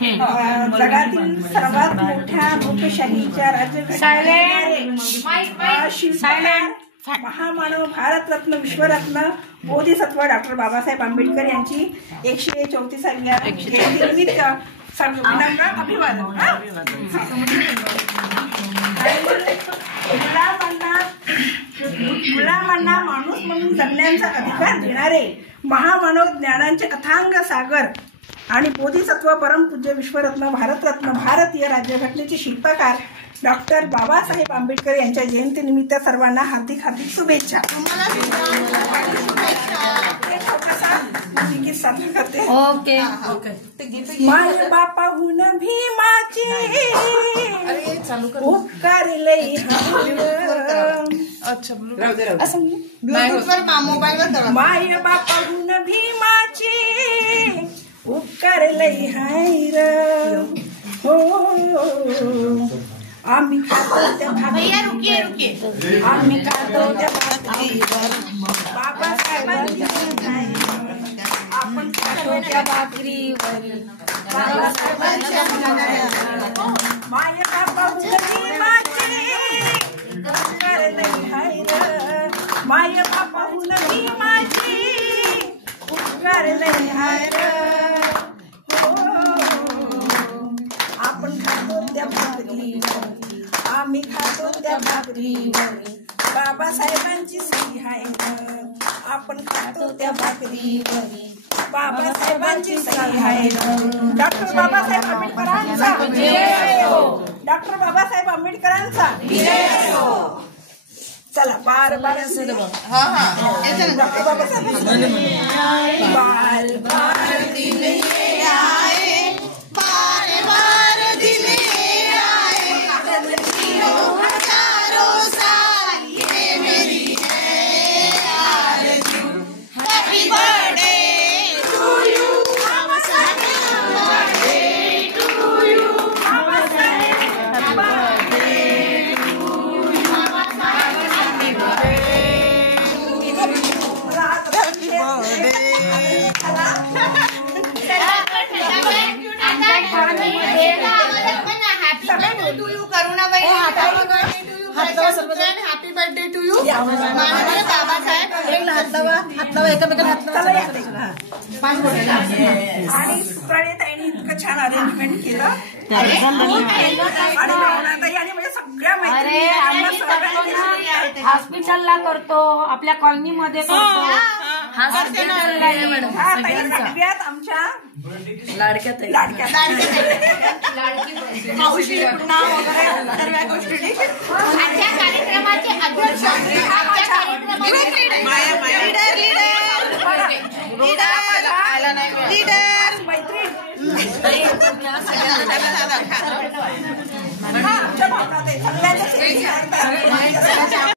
जगातील सर्वात मोठ्या लोकशाहीच्या राज्यघटनेशिल्पकार महामानव भारतरत्न विश्वरत्न बोधिसत्व डॉक्टर बाबासाहेब आंबेडकर यांची 134व्या जयंतीनिमित्त विनम्र अभिवादन. मुलांना माणूस म्हणून जगण्याचा अधिकार देणारे महामानव ज्ञानांचे कथांग सागर आणि बोधिसत्व परमपूज्य विश्वरत्न भारतरत्न भारतीय राज्यघटनेचे शिल्पकार डॉक्टर बाबासाहेब आंबेडकर यांच्या जयंतीनिमित्त सर्वांना हार्दिक हार्दिक शुभेच्छा. सादर करते. ओके. माय बापाहून भीमाची उपकार लई माय बापाहून भीमाची उपकार लई हायर हो. आम्ही खातो त्या भाकरीवर आम्ही खातो त्या भाकरीवर बाबासाहेबांची आपण खातो त्या भाकरीवर बाबासाहेबांच्या माय बापाहून भीमाची उपकार लई हायर माय बापाहून भीमाची उपकार लई हायर आपण खातो त्या भाकरीवर आम्ही खातो त्या भाकरीवर बाबासाहेबांची सही आहे आपण खातो त्या भाकरीवर बाबासाहेबांची सही आहे. डॉक्टर बाबासाहेब आंबेडकरांचा डॉक्टर बाबासाहेब आंबेडकरांचा चला बार बार डॉक्टर बाबासाहेब बाल बार दिले हॅपी बर्थडे टू यू माननीय बाबासाहेब आणि सुप्राताईंनी इतकं छान अरेंजमेंट केलं आणि म्हणजे सगळ्या हॉस्पिटलला करतो आपल्या कॉलनीमध्ये करतो सगळ्यात आमच्या लाडक्यात मावशी सर्व गोष्टी कार्यक्रमाचे अध्यक्ष आमच्या भावना